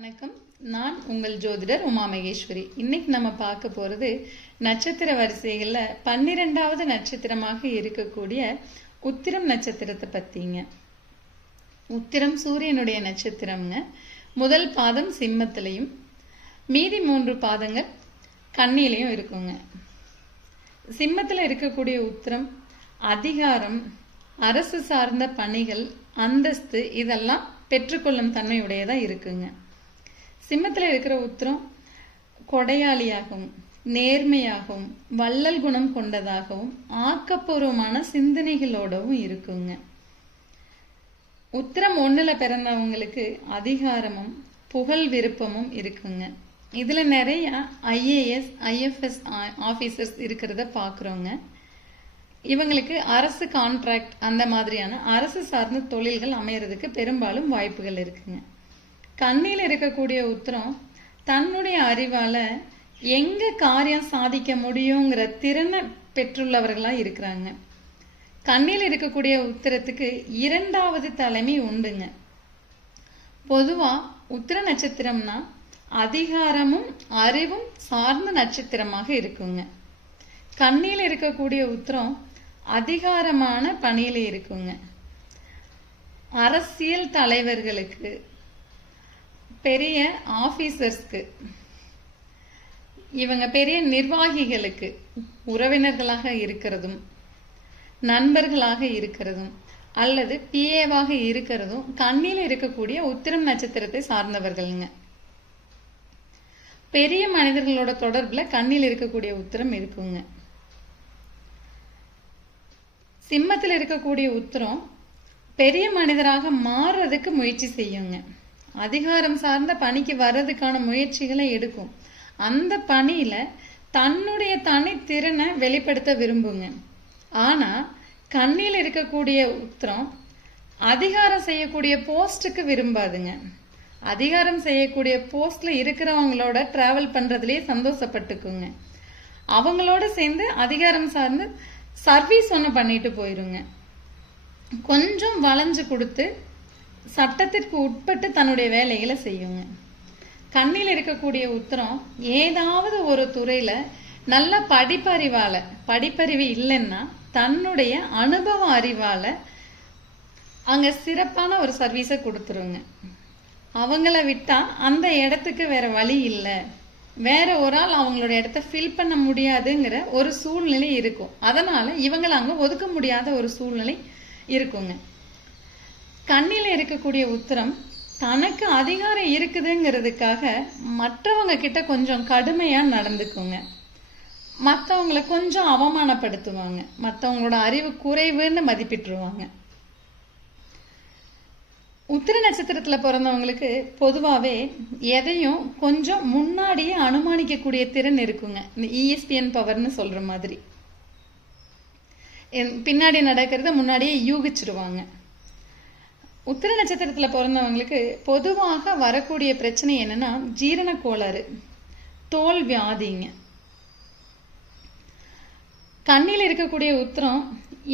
வணக்கம். நான் உங்கள் ஜோதிடர் உமா மகேஸ்வரி. இன்னைக்கு நம்ம பார்க்க போறது நட்சத்திர வரிசைகளில் 12வது நட்சத்திரமாக இருக்கக்கூடிய உத்திரம் நட்சத்திரத்தை பத்திங்க. உத்திரம் சூரியனுடைய நட்சத்திரம்ங்க. முதல் பாதம் சிம்மத்திலையும் மீதி 3 பாதங்கள் கன்னியிலையும் இருக்குங்க. சிம்மத்தில் இருக்கக்கூடிய உத்திரம் அதிகாரம், அரசு சார்ந்த பணிகள், அந்தஸ்து இதெல்லாம் பெற்றுக்கொள்ளும் தன்மையுடையதா இருக்குங்க. சிம்மத்தில் இருக்கிற உத்திரம் கொடையாளியாகவும், நேர்மையாகவும், வள்ளல் குணம் கொண்டதாகவும், ஆக்கப்பூர்வமான சிந்தனைகளோடவும் இருக்குங்க. உத்திரம் 1ல பிறந்தவங்களுக்கு அதிகாரமும் புகழ் விருப்பமும் இருக்குங்க. இதுல நிறைய IAS, IFS ஆபீசர்ஸ் இருக்கிறத பாக்குறோங்க. இவங்களுக்கு அரசு கான்ட்ராக்ட் அந்த மாதிரியான அரசு சார்ந்த தொழில்கள் அமையறதுக்கு பெரும்பாலும் வாய்ப்புகள் இருக்குங்க. கண்ணியில் இருக்கக்கூடிய உத்திரம் தன்னுடைய அறிவால எங்க காரியம் சாதிக்க முடியுங்கிற திறனை பெற்றுள்ளவர்களா இருக்கிறாங்க. கண்ணியில் இருக்கக்கூடிய உத்திரத்துக்கு 2வது தலைமை உண்டுங்க. பொதுவா உத்திர நட்சத்திரம்னா அதிகாரமும் அறிவும் சார்ந்த நட்சத்திரமாக இருக்குங்க. கண்ணியில் இருக்கக்கூடிய உத்திரம் அதிகாரமான பணியில இருக்குங்க. அரசியல் தலைவர்களுக்கு, பெரிய ஆபீசர்ஸ்க்கு, இவங்க பெரிய நிர்வாகிகளுக்கு உறவினர்களாக இருக்கிறதும், நண்பர்களாக இருக்கிறதும், அல்லது பிஏவாக இருக்கிறதும் கண்ணியில் இருக்கக்கூடிய உத்திரம் நட்சத்திரத்தை சார்ந்தவர்களுங்க. பெரிய மனிதர்களோட தொடர்புல கண்ணில் இருக்கக்கூடிய உத்திரம் இருக்குங்க. சிம்மத்தில் இருக்கக்கூடிய உத்திரம் பெரிய மனிதராக மாறுறதுக்கு முயற்சி செய்யுங்க. அதிகாரம் சார்ந்த பணிக்கு வர்றதுக்கான முயற்சிகளை எடுக்கும். அந்த பணியில தன்னுடைய தனித்திறனை வெளிப்படுத்த விரும்புங்க. ஆனா கண்ணில் இருக்கக்கூடிய உத்திரம் அதிகாரம் செய்யக்கூடிய போஸ்டுக்கு விரும்பாதுங்க. அதிகாரம் செய்யக்கூடிய போஸ்ட்ல இருக்கிறவங்களோட டிராவல் பண்றதுலயே சந்தோஷப்பட்டுக்குங்க. அவங்களோட சேர்ந்து அதிகாரம் சார்ந்து சர்வீஸ் ஒன்று பண்ணிட்டு போயிருங்க. கொஞ்சம் வளைஞ்சு கொடுத்து சட்டத்திற்கு உட்பட்டு தன்னுடைய வேலைகளை செய்யுங்க. கண்ணில் இருக்கக்கூடிய உத்திரம் ஏதாவது ஒரு துறையில நல்ல படிப்பறிவு இல்லைன்னா தன்னுடைய அனுபவ அறிவால அங்க சிறப்பான ஒரு சர்வீஸை கொடுத்துருங்க. அவங்கள விட்டா அந்த இடத்துக்கு வேற வழி இல்லை, வேற ஒரு ஆள் அவங்களோட இடத்த ஃபில் பண்ண முடியாதுங்கிற ஒரு சூழ்நிலை இருக்கும். அதனால இவங்களை அங்க ஒதுக்க முடியாத ஒரு சூழ்நிலை இருக்குங்க. கண்ணில இருக்கக்கூடிய உத்திரம் தனக்கு அதிகாரம் இருக்குதுங்கிறதுக்காக மற்றவங்க கிட்ட கொஞ்சம் கடுமையா நடந்துக்குங்க. மற்றவங்களை கொஞ்சம் அவமானப்படுத்துவாங்க. மற்றவங்களோட அறிவு குறைவுன்னு மதிப்பிட்டுருவாங்க. உத்திர நட்சத்திரத்துல பிறந்தவங்களுக்கு பொதுவாவே எதையும் கொஞ்சம் முன்னாடியே அனுமானிக்கக்கூடிய திறன் இருக்குங்க. இந்த ESPN பவர்னு சொல்ற மாதிரி பின்னாடி நடக்கிறத முன்னாடியே யூகிச்சிருவாங்க. உத்திர நட்சத்திரத்துல பிறந்தவங்களுக்கு பொதுவாக வரக்கூடிய பிரச்சனை என்னன்னா ஜீரண கோளாறு, தோல் வியாதிங்க. கண்ணில் இருக்கக்கூடிய உத்திரம்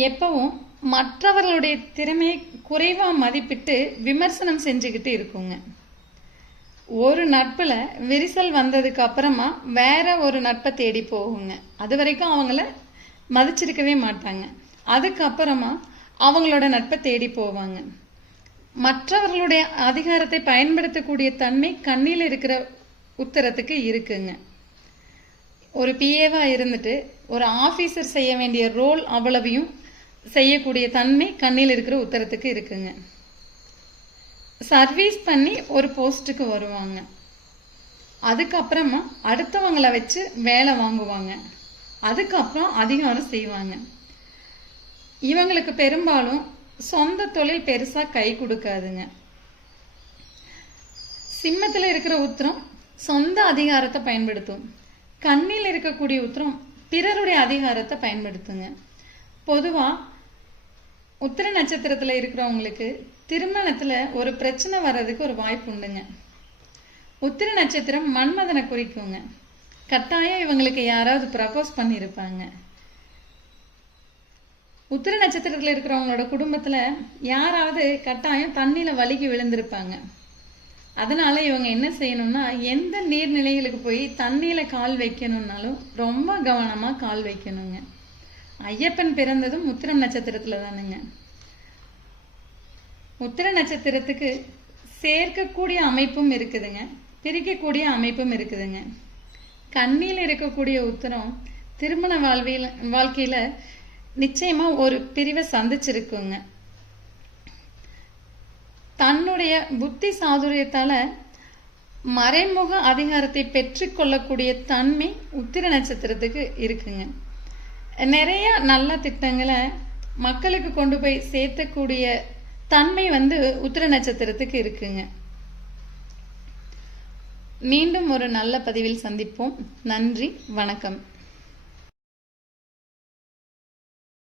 எப்பவும் மற்றவர்களுடைய திறமையை குறைவா மதிப்பிட்டு விமர்சனம் செஞ்சுக்கிட்டு இருக்குங்க. ஒரு நட்புல விரிசல் வந்ததுக்கு அப்புறமா வேற ஒரு நட்பை தேடி போகுங்க. அது வரைக்கும் அவங்கள மதிச்சிருக்கவே மாட்டாங்க. அதுக்கப்புறமா அவங்களோட நட்பை தேடி போவாங்க. மற்றவர்களுடைய அதிகாரத்தை பயன்படுத்தக்கூடிய தன்மை கண்ணில் இருக்கிற உத்திரத்துக்கு இருக்குங்க. ஒரு பிஏவா இருந்துட்டு ஒரு ஆபீசர் செய்ய வேண்டிய ரோல் அவ்வளவையும் செய்யக்கூடிய தன்மை கண்ணில் இருக்கிற உத்திரத்துக்கு இருக்குங்க. சர்வீஸ் பண்ணி ஒரு போஸ்டுக்கு வருவாங்க. அதுக்கப்புறமா அடுத்தவங்களை வச்சு வேலை வாங்குவாங்க. அதுக்கப்புறம் அதிகாரம் செய்வாங்க. இவங்களுக்கு பெரும்பாலும் சொந்த தொழில் பெருசா கை கொடுக்காதுங்க. சிம்மத்தில் இருக்கிற உத்திரம் சொந்த அதிகாரத்தை பயன்படுத்தும். கண்ணில் இருக்கக்கூடிய உத்திரம் பிறருடைய அதிகாரத்தை பயன்படுத்துங்க. பொதுவா உத்திர நட்சத்திரத்துல இருக்கிறவங்களுக்கு திருமணத்துல ஒரு பிரச்சனை வர்றதுக்கு ஒரு வாய்ப்பு உண்டுங்க. உத்திர நட்சத்திரம் மன்மதனை குறிக்குங்க. கட்டாயம் இவங்களுக்கு யாராவது ப்ரப்போஸ் பண்ணியிருப்பாங்க. உத்திர நட்சத்திரத்துல இருக்கிறவங்களோட குடும்பத்துல யாராவது கட்டாயம் தண்ணியில வலிக்கு விழுந்திருப்பாங்க. அதனால இவங்க என்ன செய்யணும்னா எந்த நீர்நிலைகளுக்கு போய் தண்ணியில கால் வைக்கணும்னாலும் ரொம்ப கவனமா கால் வைக்கணுங்க. ஐயப்பன் பிறந்ததும் உத்திரம் நட்சத்திரத்துல தானுங்க. உத்திர நட்சத்திரத்துக்கு சேர்க்கக்கூடிய அமைப்பும் இருக்குதுங்க, பிரிக்கக்கூடிய அமைப்பும் இருக்குதுங்க. கண்ணியில் இருக்கக்கூடிய உத்திரம் திருமண வாழ்க்கையில நிச்சயமா ஒரு பிரிவை சந்திச்சிருக்குங்க. தன்னுடைய புத்தி சாதுரியத்தால மறைமுக அதிகாரத்தை பெற்றுக்கொள்ளக்கூடிய தன்மை உத்திர நட்சத்திரத்துக்கு இருக்குங்க. நிறைய நல்ல திட்டங்களை மக்களுக்கு கொண்டு போய் சேர்த்தக்கூடிய தன்மை உத்திர நட்சத்திரத்துக்கு இருக்குங்க. மீண்டும் ஒரு நல்ல பதிவில் சந்திப்போம். நன்றி, வணக்கம்.